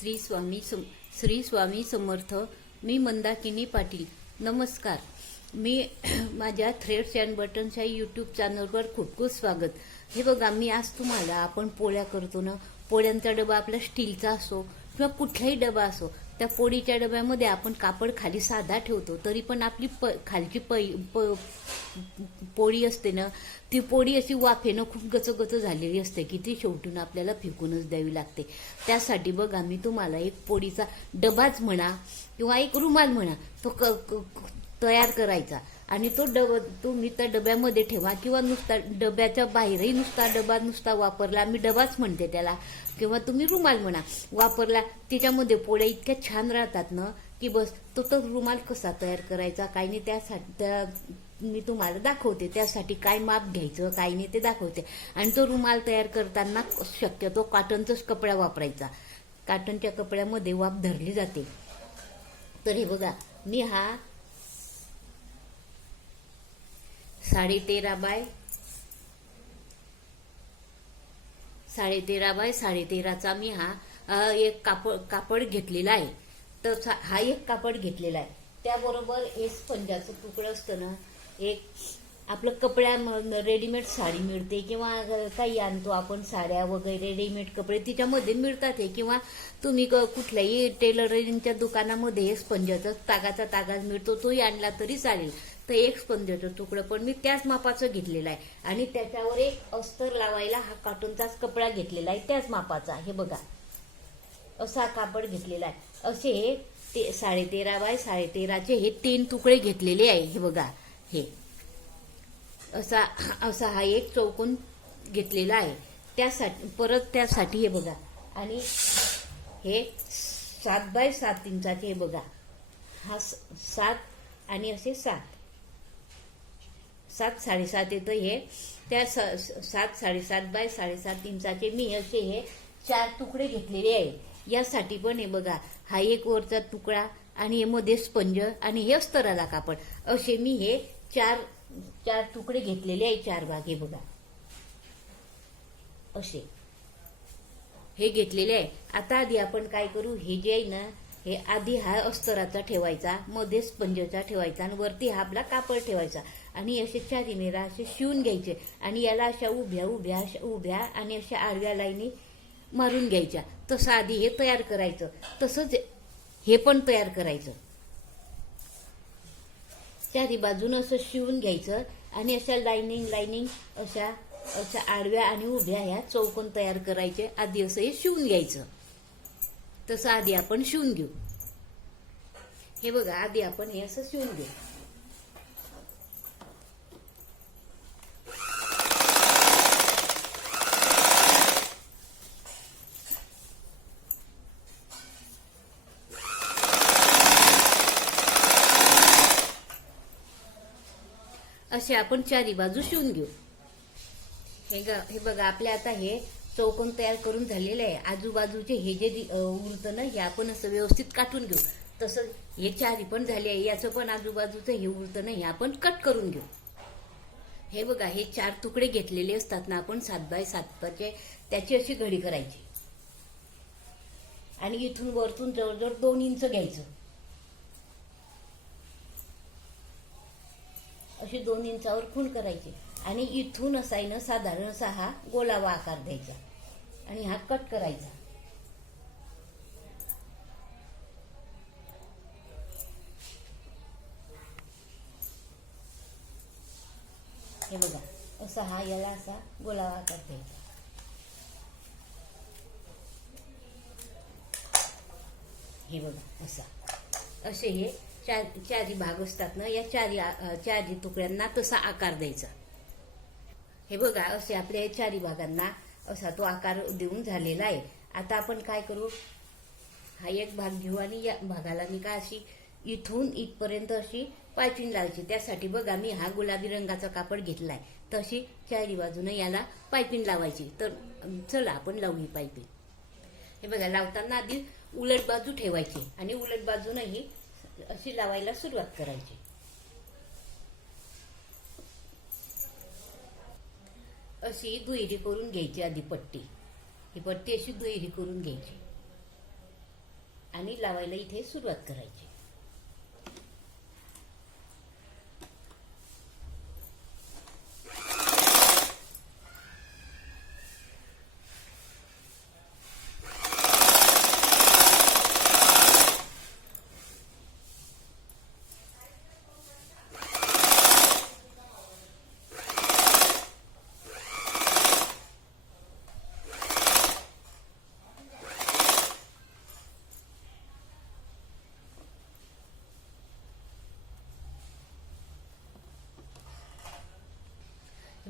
श्री स्वामी समर्थ. मी मंदाकिनी पाटील. नमस्कार. मी माझ्या threads and buttons या यूट्यूब चॅनलवर खूप खूप स्वागत. हे बघा, मी आज तुम्हाला आपण पोळ्या करतो ना, पोळ्यांचा डबा आपला स्टीलचा असो किंवा कुठलाही डबा असो, त्या पोळीच्या डब्यामध्ये आपण कापड खाली साधा ठेवतो, तरी पण आपली खालची पोळी असते ना, ती पोळी अशी वाफेनं खूप गचगच झालेली असते की ती शेवटून आपल्याला फेकूनच द्यावी लागते. त्यासाठी बघा, मी तुम्हाला एक पोळीचा डबाच म्हणा किंवा एक रुमाल म्हणा, तो तयार करायचा आणि तो तुम्ही त्या डब्यामध्ये ठेवा किंवा नुसता डब्याच्या बाहेरही नुसता वापरला, मी डबाच म्हणते त्याला, किंवा तुम्ही रुमाल म्हणा वापरला, त्याच्यामध्ये पोळ्या इतक्या छान राहतात ना की बस. तो रुमाल कसा तयार करायचा काय नाही त्यासाठी मी तुम्हाला दाखवते. त्यासाठी काय माप घ्यायचं काय नाही ते दाखवते. आणि तो रुमाल तयार करताना शक्यतो कॉटनचाच कपडा वापरायचा. कॉटनच्या कपड्यामध्ये वाफ धरली जाते. तर हे बघा, मी हा 13.5 बाय 13.5 मी हा एक कापड घेतलेला आहे. तर हा एक कापड घेतलेला आहे. त्याबरोबर एक स्पंजाचं तुकडं असतं ना, एक आपलं कपड्या रेडीमेड साडी मिळते किंवा काही आणतो आपण साड्या वगैरे रेडीमेड कपडे तिच्यामध्ये मिळतात हे, किंवा तुम्ही कुठल्याही टेलरिंगच्या दुकानामध्ये स्पंजाचा तागा मिळतो, तोही आणला तरी चालेल. तर एक स्पंजाचं तुकडं पण मी त्याच मापाचं घेतलेलं आहे आणि त्याच्यावर एक अस्तर लावायला हा कॉटनचाच कपडा घेतलेला आहे त्याच मापाचा. हे बघा, असा कापड घेतलेला आहे. असे 13.5 बाय 13.5 हे 3 तुकडे घेतलेले आहे. हे बघा, हे असा हा एक चौकोन घेतलेला आहे. त्यासाठी हे बघा, आणि हे 7 बाय 7 इंचाचे. हे बघा, हा 7 आणि असे 7 7.5 येतं. हे त्या 7.5 बाय 7.5 इंचाचे मी असे हे 4 तुकडे घेतलेले आहे. यासाठी पण हे बघा, हा एक वरचा तुकडा आणि हे मध्ये स्पंज आणि हे अस्तराला कापड, असे मी हे चार तुकडे घेतलेले आहे. 4 भाग. हे बघा, असे हे घेतलेले आहे. आता आधी आपण काय करू, हे जे आहे ना, हे आधी हा अस्तराचा ठेवायचा, मध्ये स्पंजचा ठेवायचा आणि वरती हा आपला कापड ठेवायचा आणि असे 4 मेरा असे शिवून घ्यायचे आणि याला अशा उभ्या आणि अशा आडव्या लाईनी मारून घ्यायच्या. तसं आधी हे तयार करायचं, तसंच हे पण तयार करायचं. 4 बाजूनं असं शिवून घ्यायचं आणि अशा लाईनिंग अशा आडव्या आणि उभ्या ह्या चौकोन तयार करायचे. आधी असं हे शिवून घ्यायचं. तसं आधी आपण शिवून घेऊ. हे बघा, आधी आपण हे असं शिवून घेऊ. असे आपण 4 बाजू शिवून घेऊ. हे बघा, आपल्या आता हे चौकोन तयार करून झालेले आहे. आजूबाजूचे हे जे उरतं ना, हे आपण असं व्यवस्थित काटून घेऊ. तसं हे 4 पण झाले आहे. याचं पण आजूबाजूचं हे उरतं ना, हे आपण कट करून घेऊ. हे बघा, हे 4 तुकडे घेतलेले असतात ना आपण 7 बाय 7चे, त्याची अशी घडी करायची आणि इथून वरतून जवळजवळ 2 इंच घ्यायचं. अशी 2 इंचावर खूण करायची आणि इथून असा आहे ना, साधारण असा हा गोलावा आकार द्यायचा आणि हा कट करायचा. हे बघा, असा हा याला असा गोलावा आकार द्यायचा. हे बघा, असे हे 4 भाग असतात ना, या 4 तुकड्यांना तसा आकार द्यायचा. हे बघा, असे आपल्या 4 भागांना असा तो आकार देऊन झालेला आहे. आता आपण काय करू, हा एक भाग घेऊ आणि या भागाला मी का अशी इथून इथपर्यंत अशी पायपिंग लावायची. त्यासाठी बघा, मी हा गुलाबी रंगाचा कापड घेतलाय. तशी 4 बाजूने याला पायपिंग लावायची. तर चला आपण लावू ही पायपिंग. हे बघा, लावताना आधी उलट बाजू ठेवायची आणि उलट बाजूनही अशी लावायला सुरुवात करायची. अशी दुहेरी करून घ्यायची आधी पट्टी. ही पट्टी अशी दुहेरी करून घ्यायची. आणि लावायला इथे सुरुवात करायची.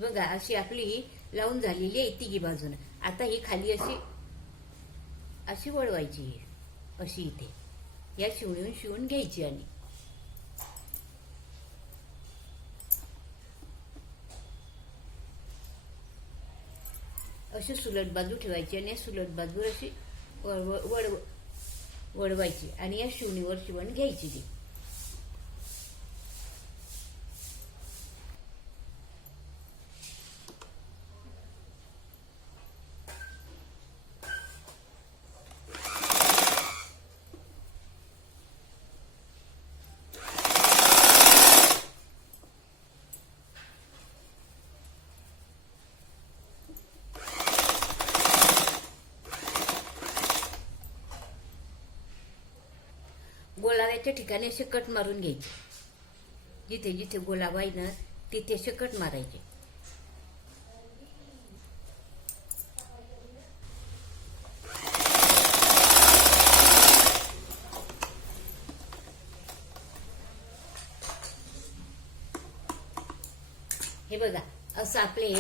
बघा अशी आपली ही लावून झालेली आहे तिघी बाजून. आता ही खाली अशी अशी वळवायची, अशी इथे या शिवणीहून शिवून घ्यायची आणि अशी सुलट बाजू ठेवायची आणि या सुलट बाजूवर अशी वळवायची आणि या शिवणीवर शिवण घ्यायची ती. गोलाव्याच्या ठिकाणी असे कट मारून घ्यायचे. जिथे जिथे गोलावा आहे ना तिथे असे कट मारायचे. हे बघा असं आपले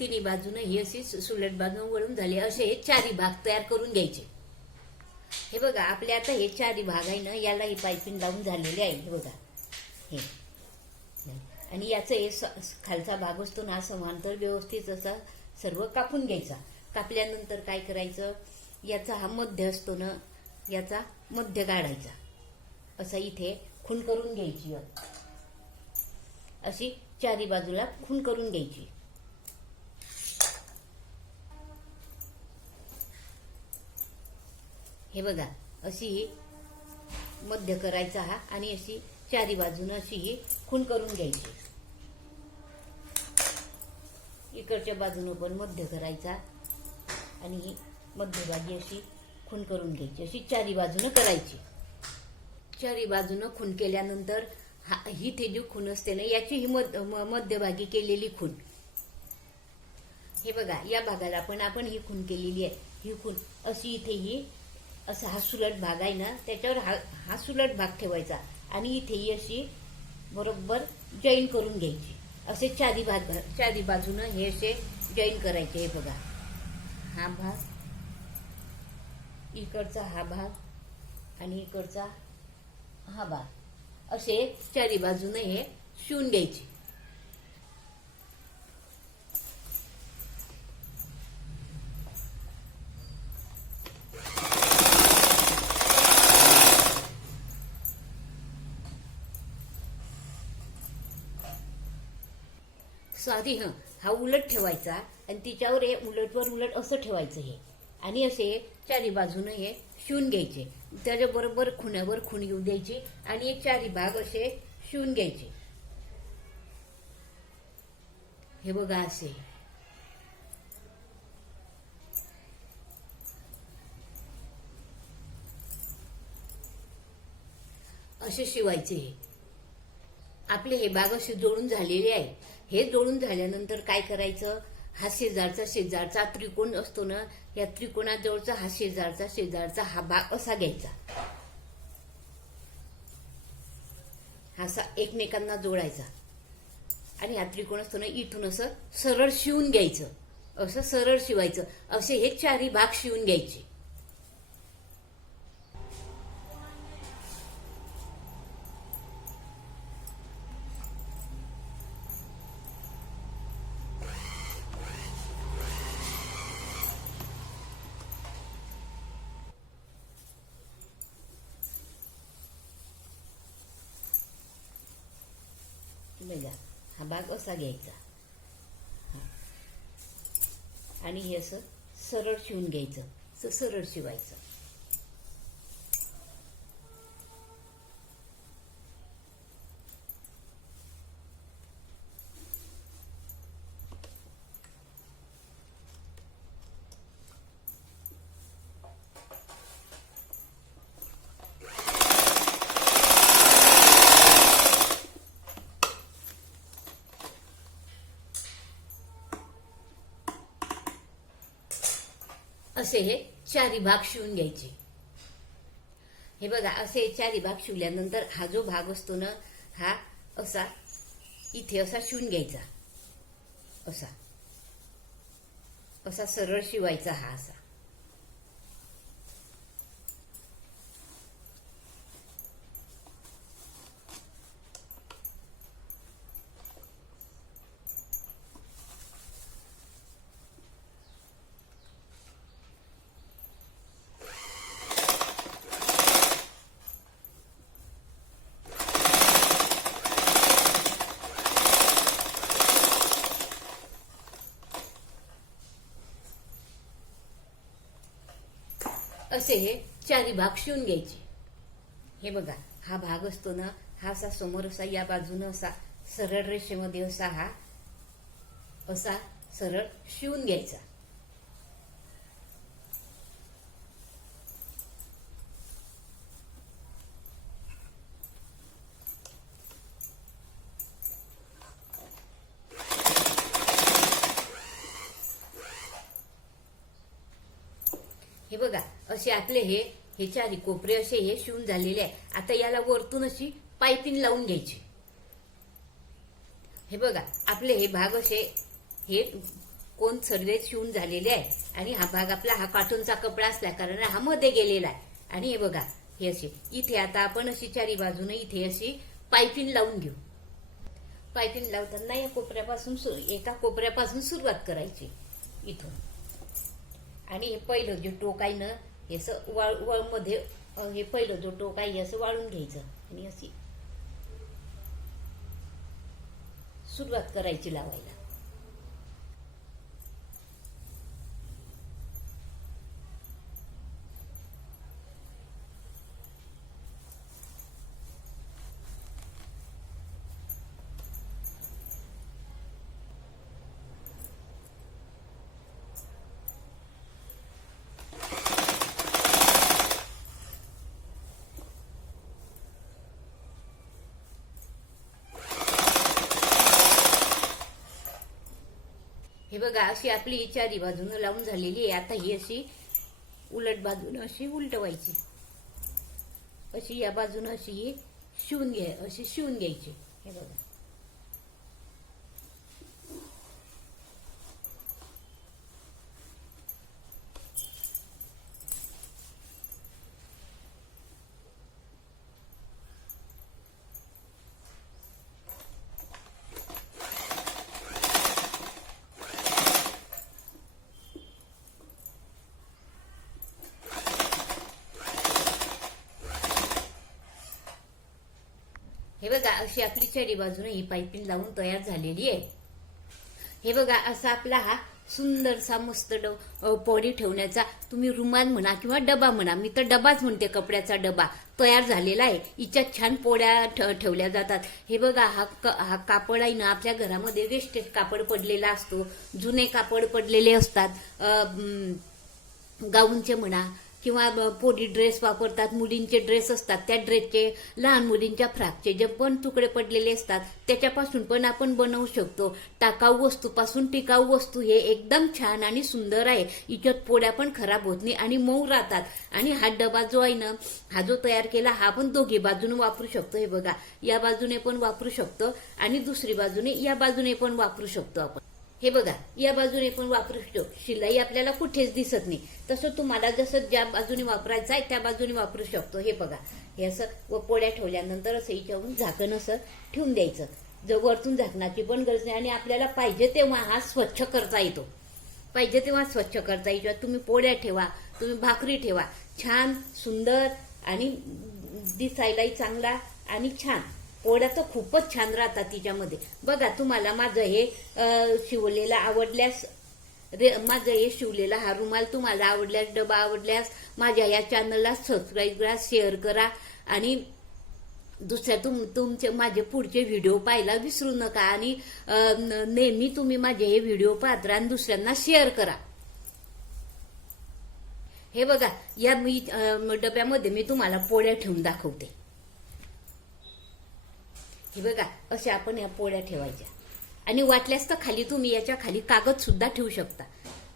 तिन्ही बाजूने ही अशी सुलट बाजू वळून झाले. असे चारी भाग तयार करून घ्यायचे. हे बघा आपले आता हे चारी भाग आहे ना याला ही पायपिंग लावून झालेले आहे. हे बघा हे आणि याचं हे खालचा भाग असतो ना समांतर व्यवस्थित असा सर्व कापून घ्यायचा. कापल्यानंतर काय करायचं, याचा हा मध्य असतो ना याचा मध्य काढायचा. असा इथे खूण करून घ्यायची. अशी चारी बाजूला खूण करून घ्यायची. हे बघा अशी ही मध्य करायचा हा आणि अशी चारी बाजूनं अशी ही खूण करून घ्यायची. इकडच्या बाजूनं पण मध्य करायचा आणि ही मध्यभागी अशी खूण करून घ्यायची. अशी चारी बाजूनं करायची. चारी बाजूनं खूण केल्यानंतर ही थे जी खूण असते ना याची ही मध्यभागी केलेली खूण. हे बघा या भागाला पण आपण ही खूण केलेली आहे. ही खूण अशी इथे ही असा हा सुलट भाग आहे ना त्याच्यावर हा सुलट भाग ठेवायचा आणि इथे ही अशी बरोबर जॉईन करून घ्यायची. असे चारी बाजूनं हे असे जॉईन करायचे. हे बघा हा भाग, इकडचा हा भाग आणि इकडचा हा भाग असे चारी बाजूने हे शिवून घ्यायचे. साधी हा उलट ठेवायचा आणि तिच्यावर हे उलटवर उलट असं ठेवायचं हे आणि असे चारी बाजूने हे शिवून घ्यायचे. त्याच्या बरोबर खुण्यावर खूण येऊ द्यायची आणि हे चारी भाग असे शिवून घ्यायचे. हे बघा असे शिवायचे. आपले हे भाग असे जोडून झालेले आहे. हे जोडून झाल्यानंतर काय करायचं, हा शेजारचा त्रिकोण असतो ना या त्रिकोणाजवळचा हा शेजारचा हा भाग असा घ्यायचा. असा एकमेकांना जोडायचा आणि हा त्रिकोण असतो ना इथून असं सरळ शिवून घ्यायचं. असं सरळ शिवायचं. असे हे चारी भाग शिवून घ्यायचे. बघा हा भाग असा घ्यायचा आणि हे असं सरळ शिवून घ्यायचं. सरळ शिवायचं. असे हे चारी भाग शिवून घ्यायचे। हे बघा असे चारी भाग शिवल्यानंतर हा जो भाग असतो ना हा असा इथे असा शिवून घ्यायचा, असा असा सरळ शिवायचा हा असा। असे हे चारी भाग शिवून घ्यायचे। हे बघा हा भाग असतो ना हा असा समोर असा या बाजूने असा सरळ रेषेमध्ये असा हा असा सरळ शिवून घ्यायचा। हे बघा असे आपले हे चारी कोपरे असे हे शिवून झालेले आहे। आता याला वरतून अशी पायपिंग लावून घ्यायची। हे बघा आपले हे भाग असे हे कोण सर्व शिवून झालेले आहे आणि हा भाग आपला हा कॉटनचा कपडा असल्या कारण हा मध्ये गेलेला आहे। आणि हे बघा हे असे इथे आता आपण अशी चारी बाजूने इथे अशी पायपिंग लावून घेऊ। पायपिंग लावताना या कोपऱ्यापासून एका कोपऱ्यापासून सुरुवात करायची इथून, आणि हे पहिलं जे टोक आहे ना हे असं वळ मध्ये हे पहिलं जो टोक आहे असं वाळून घ्यायचं आणि अशी सुरुवात करायची लावायला। हे बघा अशी आपली चारी बाजूने लावून झालेली आहे। आता ही अशी उलट बाजूने अशी उलटवायची, अशी या बाजूने अशी शिवून घ्यायची। हे बघा हे बघा अशी आपली चारी बाजूने ही पायपिंग लावून तयार झालेली आहे। हे बघा असा आपला हा सुंदरसा मस्त पोळी ठेवण्याचा तुम्ही रुमाल म्हणा किंवा डबा म्हणा, मी तर डबाच म्हणते, कपड्याचा डबा तयार झालेला आहे। हिच्यात छान पोळ्या ठेवल्या जातात। हे बघा हा कापड आहे ना आपल्या घरामध्ये वेस्टेज कापड पडलेला असतो, जुने कापड पडलेले असतात, गाऊनचे म्हणा किंवा पोरी ड्रेस वापरतात, मुलींचे ड्रेस असतात, त्या ड्रेसचे लहान मुलींच्या फ्रॉकचे जे पण तुकडे पडलेले असतात त्याच्यापासून पण आपण बनवू शकतो। टाकाऊ वस्तूपासून टिकाऊ वस्तू हे एकदम छान आणि सुंदर आहे। हिच्यात पोळ्या पण खराब होत नाही आणि मऊ राहतात। आणि हा डबा जो आहे ना हा जो तयार केला हा आपण दोघी बाजूने वापरू शकतो। हे बघा या बाजूने पण वापरू शकतो आणि दुसरी बाजूने या बाजूने पण वापरू शकतो आपण। हे बघा या बाजूने पण वापरू शकतो। शिलाई आपल्याला कुठेच दिसत नाही, तसं तुम्हाला जसं ज्या बाजूने वापरायचं आहे त्या बाजूने वापरू शकतो। हे बघा हे असं व पोळ्या ठेवल्यानंतर असं हिच्यावरून झाकण असं ठेवून द्यायचं, जर वरतून झाकणाची पण गरज नाही आणि आपल्याला पाहिजे तेव्हा हा स्वच्छ करता येतो, पाहिजे तेव्हा स्वच्छ करता येतो। तुम्ही पोळ्या ठेवा, तुम्ही भाकरी ठेवा, छान सुंदर आणि दिसायलाही चांगला आणि छान पोळ्या तर खूपच छान राहतात तिच्यामध्ये। बघा तुम्हाला माझं हे शिवलेलं आवडल्यास माझं हे शिवलेला हा रुमाल तुम्हाला आवडल्यास, डबा आवडल्यास माझ्या या चॅनलला सबस्क्राईब करा, शेअर करा आणि दुसऱ्या तुमचे माझे पुढचे व्हिडिओ पाहायला विसरू नका। आणि नेहमी तुम्ही माझे हे व्हिडिओ पाहत राहा आणि दुसऱ्यांना शेअर करा। हे बघा या डब्यामध्ये मी तुम्हाला पोळ्या ठेवून दाखवते। हे बघा अशा आपण या पोळ्या ठेवायच्या आणि वाटल्यास तर खाली तुम्ही याच्या खाली कागद सुद्धा ठेवू शकता।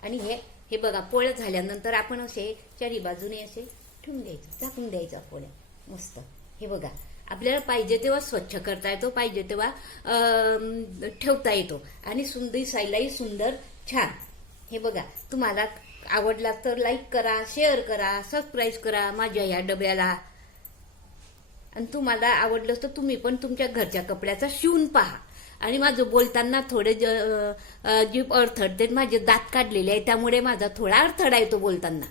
आणि हे हे बघा पोळ्या झाल्यानंतर आपण असे चारी बाजूने असे ठेवून द्यायचं, झाकून द्यायच्या पोळ्या मस्त. हे बघा आपल्याला पाहिजे तेव्हा स्वच्छ करता येतो, पाहिजे तेव्हा ठेवता येतो आणि दिसायलाही सुंदर छान. हे बघा तुम्हाला आवडला तर लाईक करा, शेअर करा, सबस्क्राईब करा माझ्या या डब्याला. आणि तुम्हाला आवडलं तर तुम्ही पण तुमच्या घरच्या कपड्याचा शिवून पहा. आणि माझं बोलताना थोडे जीभ अडथळते, माझे दात काढलेले आहे त्यामुळे माझा थोडा अडथळा येतो बोलताना.